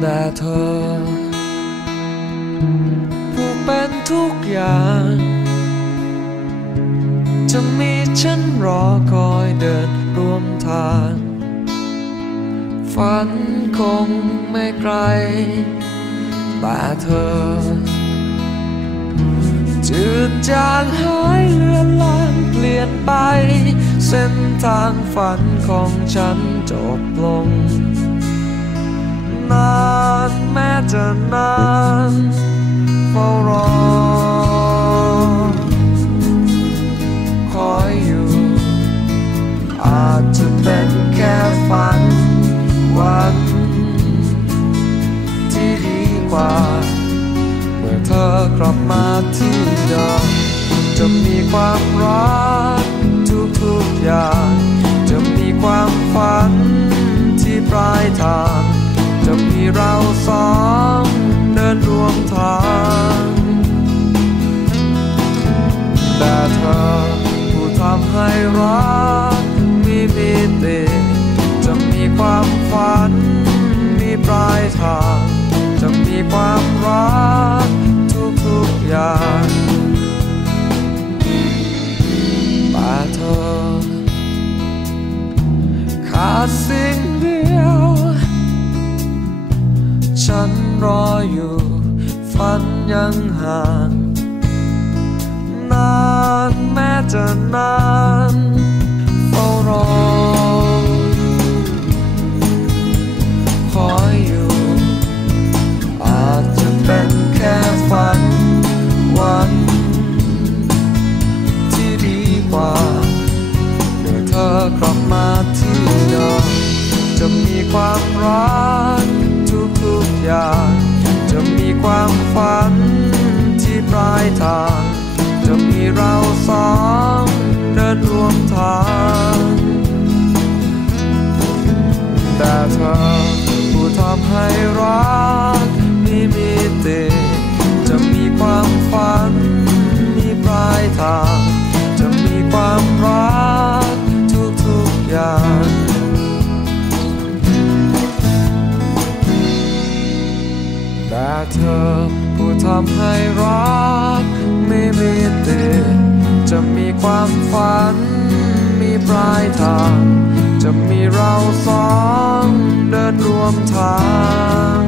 แต่เธอ ผู้เป็นทุกอย่าง จะมีฉันรอคอยเดินร่วมทาง ฝันคงไม่ไกล แต่เธอ จืดจางหายเลือนลางเปลี่ยนไป เส้นทางฝันของฉันจบลง นานแม้จะนานเฝ้ารอ คอยอยู่ อาจจะเป็นแค่ฝันวัน ที่ดีกว่า เมื่อเธอกลับมาที่เดิมจะมีความรักทุกๆอย่าง จะมีความฝันที่ปลายทาง เราสองเดินร่วมทาง แต่เธอผู้ทำให้รักมีมิติจะมีความฝัน มีปลายทาง จะมีความรักทุกๆอย่างแต่เธอขาดสิ่งเดียว ฉันรออยู่ ฝันยังห่าง นานแม้จะนานเฝ้ารอ คอยอยู่ อาจจะเป็นแค่ฝันวัน ที่ดีกว่าเมื่อเธอกลับมาที่เดิมจะมีความรัก ทาง จะมีเราสองเดินร่วมทาง แต่เธอ แต่เธอผู้ทำให้รักไม่มีติจะมีความฝัน มีปลายทาง จะมีเราสองเดินร่วมทาง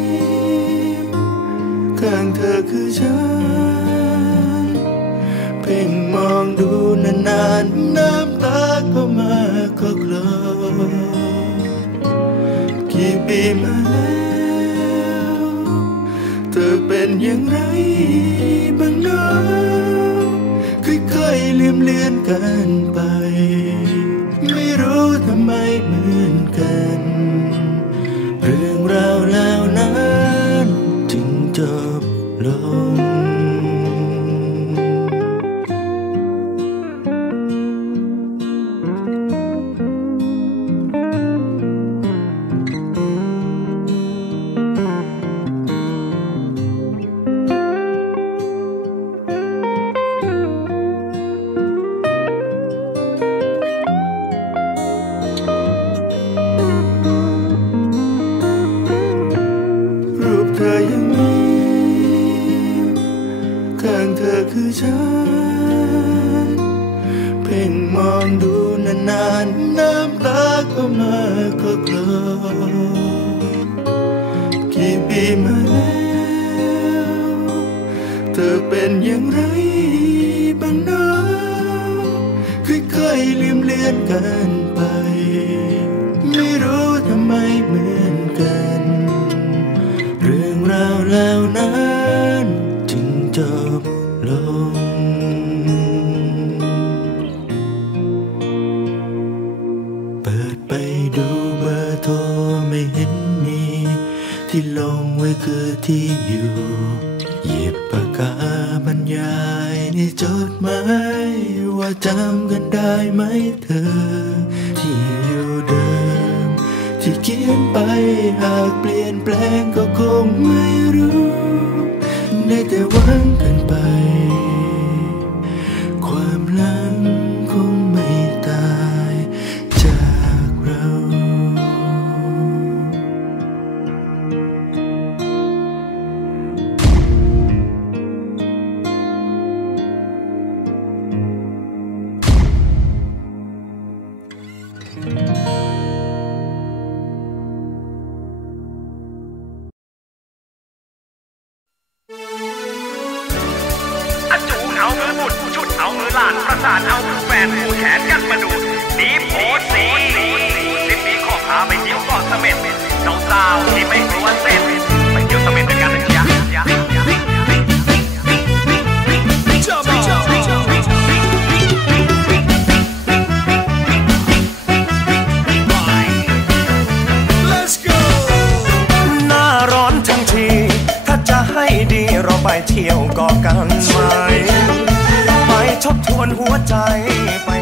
ข้างเธอคือฉัน เพ่งมองดูนานๆ น้ำตาก็มาก็คลอกี่ปีมาแล้วเธอเป็นอย่างไรบ้างเนาะค่อยๆเลืมเลือนกันไป ก็กลอกี่ปีมาแล้วเธอเป็นอย่างไรบ้างนะค่อยๆลืมเลือนกันไป ที่ลงไว้คือที่อยู่ หยิบปากกาบรรยายในจดหมายว่าจำกันได้ไหมเธอ ที่อยู่เดิม ที่เขียนไปหากเปลี่ยนแปลงก็คงไม่รู้ สานเอาแฟนผู้แขนกันมาดูนีโพสีสิบปีขอพาไปเที่ยวเกาะเสม็ดเจ้าสาวที่ไม่กลัวเส้นไปเที่ยวเสม็ดด้วยกันนะจ๊ะหน้าร้อนทั้งทีถ้าจะให้ดีเราไปเที่ยวกาะกันมไปทบทวนหัวใจไป